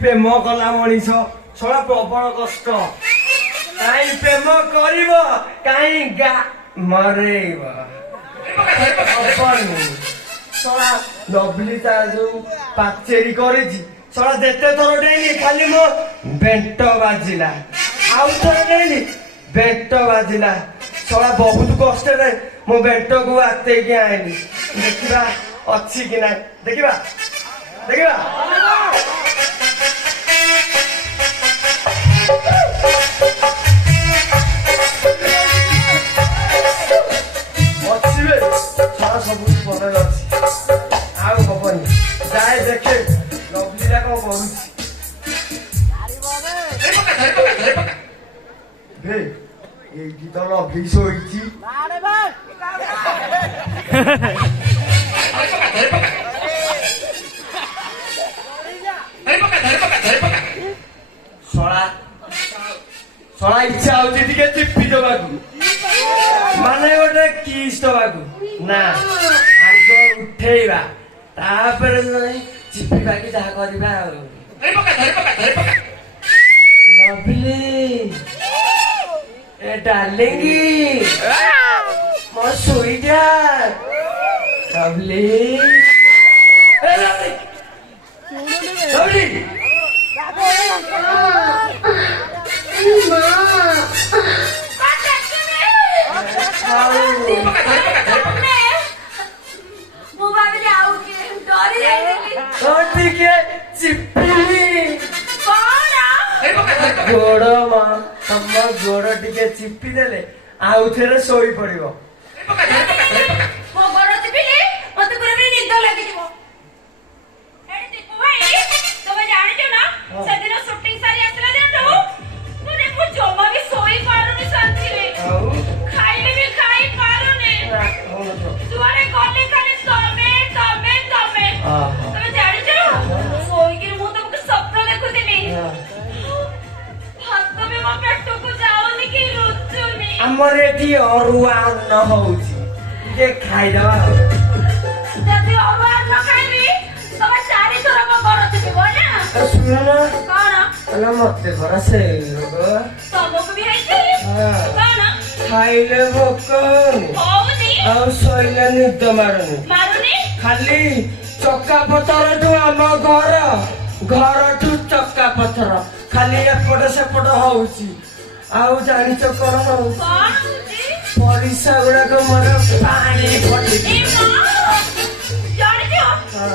প্রেম কলা মଣିষ শলা প্রবল কষ্ট কাই প্রেম করিব কাই গা মরেইব শলা লভଲି তা ଯୋଉ ପାଚେରୀ କରିଛି ଶଳା ଯେତେ ଥର ଡେଇନି ଖାଲି ମୋ ବେଣ୍ଟ ବାଜିଲା ଆଉ ଥରେ ଡେଇନି ବେଣ୍ଟ ବାଜିଲା ଶଳା ବହୁତ କଷ୍ଟରେ ମୋ ବେଣ୍ଟକୁ ଆତେଇକି ଆଇଲି ଦେଖିବା ଅଛି କି ନାହିଁ ଦେଖିବା ଦେଖିବା ଅଛି ବେ ଶଳା ସବୁ ଭଲରେ ଅଛି ଆଉ ହବନି ଯାଏ ଦେଖେ ଲଭଲିଟା କଣ କରୁଛି ବେ এইটি তো লভলি শোইছি ଶଳା ଶଳା ଇଚ୍ଛା ହଉଛି ଟିକେ ଚିପି ଦେବାକୁ ମାନେ ଗୋଟେ କିସ୍ ଦେବାକୁ ନା ଆଗ ଉଠେଇବା ତାପରେ ଚିପିବା କି ଯାହା କରିବା ଆଉ ଲଭଲି ए डार्लिंगी ମୋ ଶୋଇଯା ଲଭଲି ଏ ଲଭଲି ଲଭଲି ଟିକେ ଚିପିଲି ଗୋଡ ମା ତମ ଗୋଡ ଟିକେ ଚିପି ଦେଲେ ଆଉ ଥରେ ଶୋଇ ପଡିବ ମୋ ଗୋଡ ଚିପିଲେ ମତେ ପୁରା ନିଦ ଲାଗିଯିବ ଏଠି ଦୀପୁ ଭାଇ ତମେ ଜାଣିଛ ନା ସେଦିନ ସୁଟିଂ ସାରି ଆସିଲା ଜାଣିଛ ମୁଁ ଜମା ବି ଶୋଇ ପାରୁନି ଶାନ୍ତିରେ ଖାଇଲେ ବି ଖାଇ ପାରୁନି ଯୁଆଡେ ଗଲେ ଖାଲି ତମେ ତମେ ତମେ ତମେ ଜାଣିଛ ଶୋଇକି ମୁଁ ତମକୁ ସ୍ୱପ୍ନ ଦେଖୁଥିଲି ଆମର ଏଠି ଅରୁଆ ଅନ୍ନ ହଉଛି ଟିକେ ଖାଇଦବା ଯଦି ଅରୁଆ ଅନ୍ନ ଖାଇବି ତମେ 4 ଥର ମୋ ଗୋଡ ଚିପିବ ନା ଶୁଣ ନା କଣ ହେଲା ମତେ ପରା ସେଇ ରୋଗ ତମକୁ ବି ହେଇଛି କଣ ଖାଇଲେ ଭୋକ ହଉନି ଆଉ ଶୋଇଲେ ନିଦ ମାରୁନି ଖାଲି ଚକା ପଥରଠୁ ଆମ ଘରଠୁ ଚକା ପଥର ଖାଲି ଏପଟ ସେପଟ ହଉଛି ଆଉ ଜାଣିଛ କଣ ହଉଛି ପରିସା ଗୁଡାକ ମୋର ପାଣି ପଡୁଛି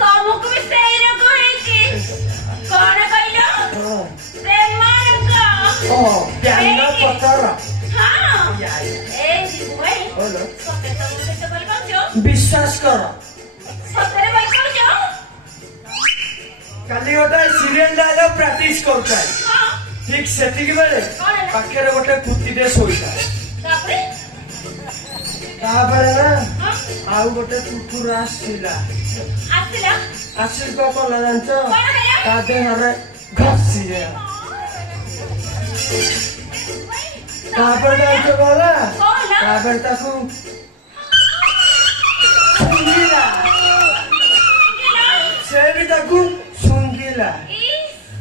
ତମକୁ ବି ସେଇ ରୋଗ ହେଇଛି କଣ କହିଲ ଜ୍ଞାନ ପଥର ବିଶ୍ୱାସ କର କାଲି ଗୋଟେ ସିରିଏଲ ଡାଇଲଗ ପ୍ରାକ୍ଟିସ କରୁଥାଏ ଠିକ ସେତିକି ବେଳେ ପାଖରେ ଗୋଟେ କୁତିଟେ ଶୋଇଥାଏ ତାପରେ ନା ଆଉ ଗୋଟେ କୁକୁର ଆସିଲା ଆସିକି କଣ କଲା ଜାଣିଛ ତା ଦେହରେ ଘଷି ତାପରେ ଜାଣିଛ କଲା ତାପରେ ତାକୁ ଶୁଙ୍ଗିଲା ସେ ବି ତାକୁ ଶୁଙ୍ଗିଲା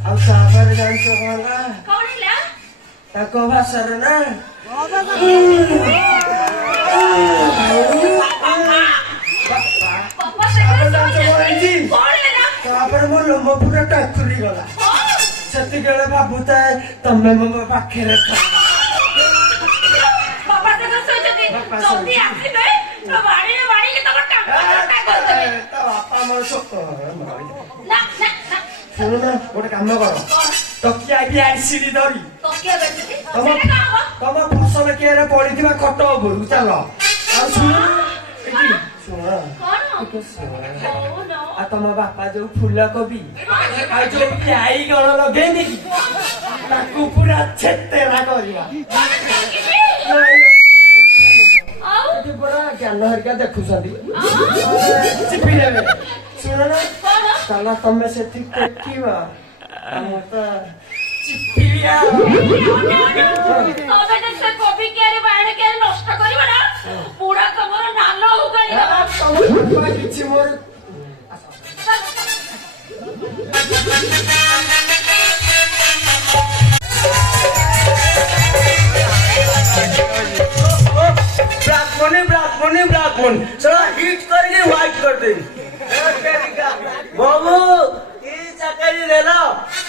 ଆଉ ତାପରେ ଜାଣିଛ କଲା ତାଙ୍କ ଭାଷାରେ ନା ତାପରେ ମୋ ଲୋମ ପୁରା ଟାଙ୍କୁରି ଗଲା ସେତିକିବେଳେ ଭାବୁଥାଏ ତମେ ମୋ ପାଖରେ ଶୁଣୁନା ଗୋଟେ କାମ କର ତକିଆ ଆଣିସିଲି ଧରି ତମ ଫସଲ କିଏରେ ପଡିଥିବା ଖଟ ଉପରକୁ ଚାଲ ଆଉ ଶୁଣ ଆଉ ତମ ବାପା ଯୋଉ ଫୁଲ କୋବି ଆଉ ଯୋଉ ପିଆଇ ଗଣ ଲଗେଇନି କି ତାକୁ ପୁରା ଛେତେରା କରିବା ପୁରା ଜ୍ଞାନ ହେରିକା ଦେଖୁଛନ୍ତି ଚିପି ଦେବେ ଶୁଣ ନା ଚାଲ ତମେ ସେଠି ଦେଖିବ ଆମର ତ ଚିପିଲିଆ କିଛି ମୋର ब्राह्मणी ब्राह्मणी ब्राह्मण चलो हिट करके व्हाइट कर दे बाबू ये चाकरी देला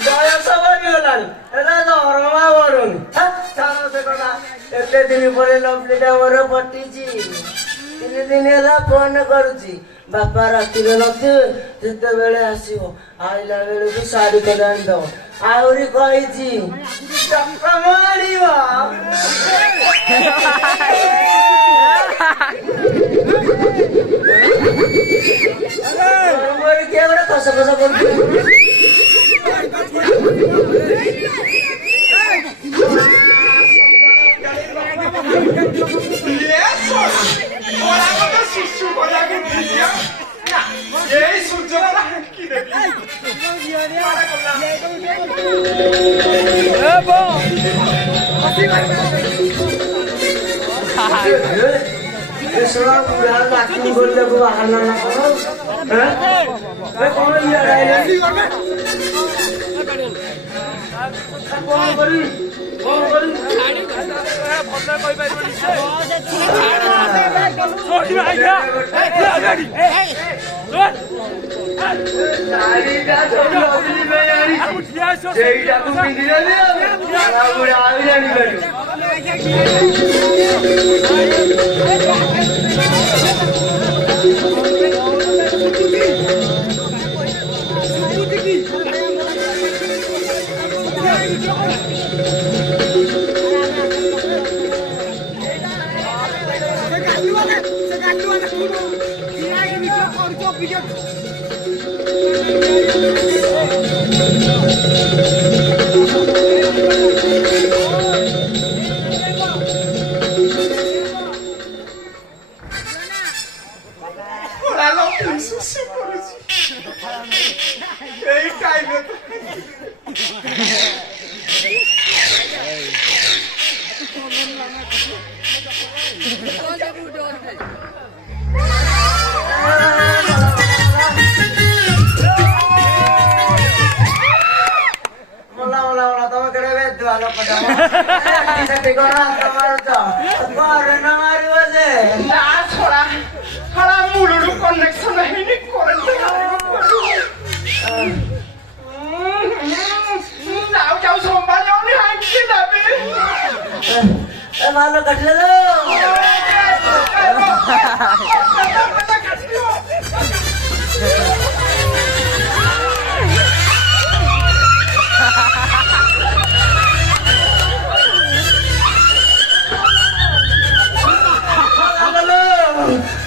बयस बनिगलानी एटा दरमा बढुनी चालो से कथा एते दिन परे लवलीटा मोर पटिची 3 दिन ହେଲା ଫୋନ କରୁଛି ବାପା ରାତିରେ ନଥିବେ ଯେତେବେଳେ ଆସିବ ଆଇଲା ବେଳକୁ ଶାଢୀ କରି ଆଣିଦବ ଆହୁରି କହିଛି ଚକ୍ର ମାରିବ କିଏ ଗୋଟେ ଖସ ଖସ କରୁଛି ভালো কাটলে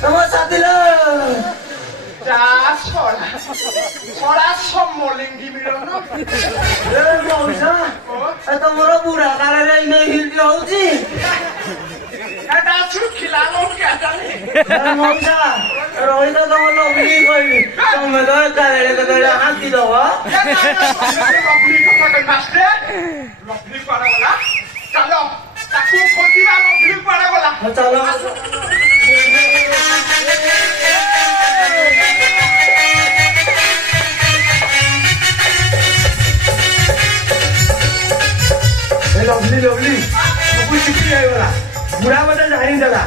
তোমার সাথে ତମର ବୁଢା କାଳରେ ହିଟ ହଉଛି ମଉସା ରହିତ ତମ ଲଭଲି କହିବି ତମେ ତ ଏକାବେଳେ କେତେବେଳେ ହାନ୍ତି ଦବ ଚାଲ लवली लवली ସବୁ ଶିଖି ହେଇଗଲା ବୁଢା ମତେ ଜାଣିଦେଲା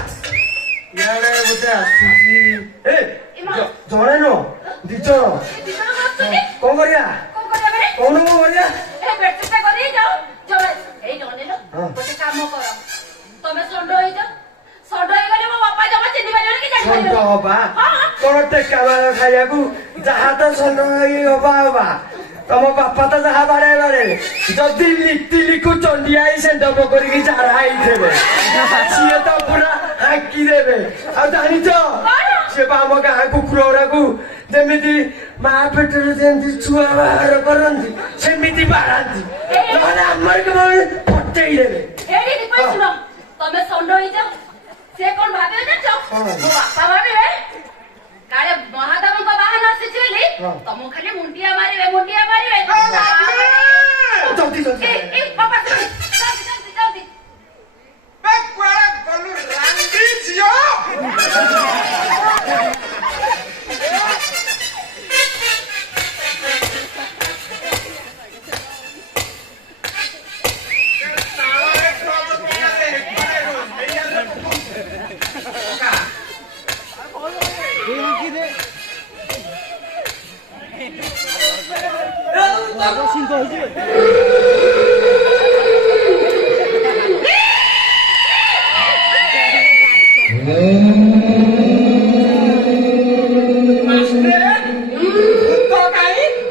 ଇଆଡେ ଗୋଟେ ଆସିଛି ଏ ଜଣେ ନୁହଁ 2 ଜଣ କଣ କରିବା କଣ କରିବା ଷଣ୍ଢ ହବା କଣ ଟେକା ବାର ଖାଇବାକୁ ଯାହା ତ ଷଣ୍ଢ ହବା ତମ ବାପା ତ ଯାହା ବାଡେ ବାଡେ ଯଦି ଲିଟିଲିକୁ ଚଣ୍ଡିଆଇ ସେଣ୍ଡପ କରିକି ଝାଡା ହେଇଥିବେ ସିଏ ତ ପୁରା ହାଙ୍କି ଦେବେ ଆଉ ଜାଣିଛ ସିଏ ବା ଆମ ଗାଁ କୁକୁର ଗୁଡାକୁ ଯେମିତି ମା ପେଟରେ ଯେମିତି ଛୁଆ ବାହାର କରନ୍ତି ସେମିତି ବାଡାନ୍ତି ନହେଲେ ଆମର କେବଳ ପଟେଇ ଦେବେ ତମେ ଷଣ୍ଢ ହେଇଯାଅ ସେ କଣ ଭାବିବେ ଜାଣିଛ ମୋ ବାପା ଭାବିବେ କାଳେ ମହାଦେବଙ୍କ ବାହନ ଆସିଛି ବୋଲି ତମକୁ ଖାଲି ମୁଣ୍ଡିଆ ମାରିବେ ଜଲ୍ଦି ଜଲ୍ଦି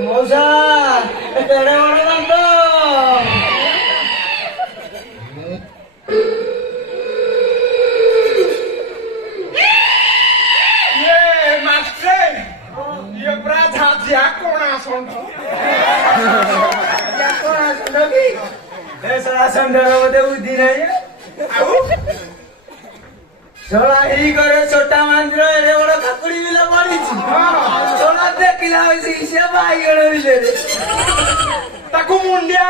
ମଉସା କେଡେ ବଡ ଦାନ୍ତ ବୁଦ୍ଧି ନାହିଁ ଶଳା ଏଇ ଘରେ ଛୋଟା ମନ୍ଦିର ଏଡେ ବଡ କାକୁଡି ବିଲ ପଡିଛି ଶଳା ଦେଖିଲା ବସିକି ସେ ବାଇଗଣ ବିଲରେ ତାକୁ ମୁଣ୍ଡିଆ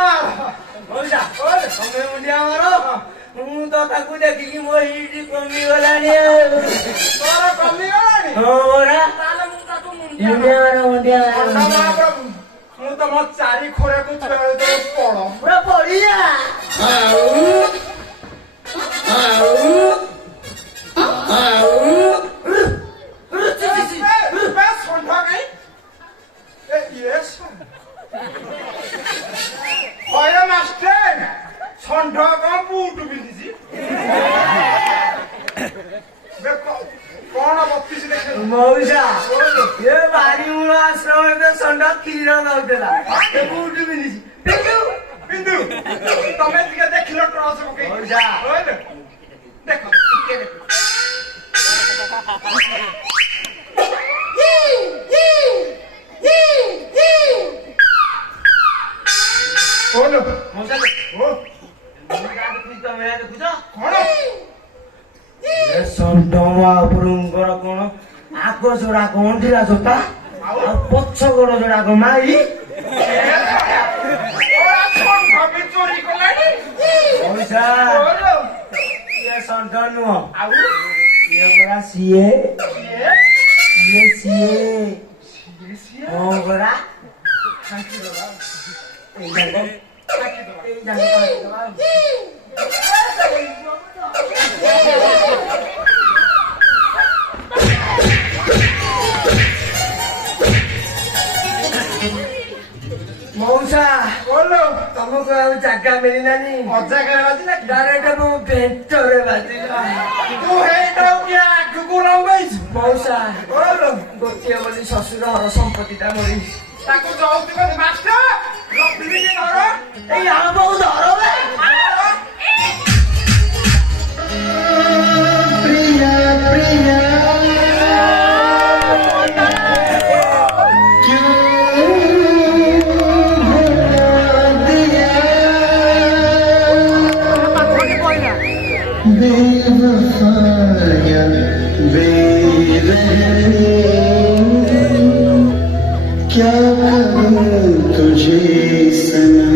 ମଉସା ତମେ ମୁଣ୍ଡିଆ ମାର ମୁଁ ତ ତାକୁ ଦେଖିକି ମୋ ହିଟ କମିଗଲାଣି ତୋର କମିଗଲାଣି ହଁ ପରା ତାହେଲେ ମୁଁ ତାକୁ ମୁଣ୍ଡିଆ ମୁଣ୍ଡିଆ ମାର ମହାପ୍ରଭୁ ମୁଁ ତମ ଚାରି ଖୋରାକୁ ପଡ ପୁରା ପଡିଆ ଷଣ୍ଢ କଣ ବୁଟ ପିନ୍ଧିଛି କଣ ବତିଶ ଦେଖେ ମଉସା ଏ ବାରିମୂଳ ଆଶ୍ରମରେ ଷଣ୍ଢ କ୍ଷୀର ଦଉଥିଲା ବୁଟ ପିନ୍ଧିଛି ବିନ୍ଦୁ ତମେ ଟିକେ ଦେଖିଲ ଟର୍ଚ ପକେଇ ମଉସା ଦେଖ ଟିକେ ଦେଖ ଓଲୋ ମଉସା ଓ ତମେ ଦେଖୁଛ କଣ ଏ ଷଣ୍ଢ ମହାପ୍ରଭୁଙ୍କର କଣ ଆଗ ଯୋଡା ଗଣ୍ଡିରା ଜୋତା ଆଉ ପଛ ଗୋଡ ଯୋଡାକ ମାଇ ଷଣ୍ଢ ବି ଚୋରି କଲାଣି ମଉସା ଓଲୋ ଇଏ ଷଣ୍ଢ ନୁହଁ ଆଉ ଇଏ ପରା ସିଏ ସିଏ ହଁ ପରା ଏଇ ଯାକ ମଉସା ଓଲୋ ତମକୁ ଆଉ ଜାଗା ମିଳିଲାନି ଅଜାଗାରେ ବାଜିଲା ଡାଇରେକ୍ଟ ମୋ ପେଟରେ ବାଜିଲା ତୁ ହେଇଟାକୁ କିଏ ଆଗକୁ ଲମ୍ବେଇଛୁ ମଉସା ଓଲୋ ଗୋଟିଏ ବୋଲି ଶ୍ୱଶୁର ଘର ସମ୍ପତ୍ତିଟା ମରିଛି ତାକୁ ଯୌତୁକ ମାଷ୍ଟର ରଖିଲି ଧର ଏଇ ଆମ୍ବକୁ ଧର ବେ प्रिया प्रिया क्यों भुला दिया बेवफाया बेरहमी क्या करूं तुझे सनम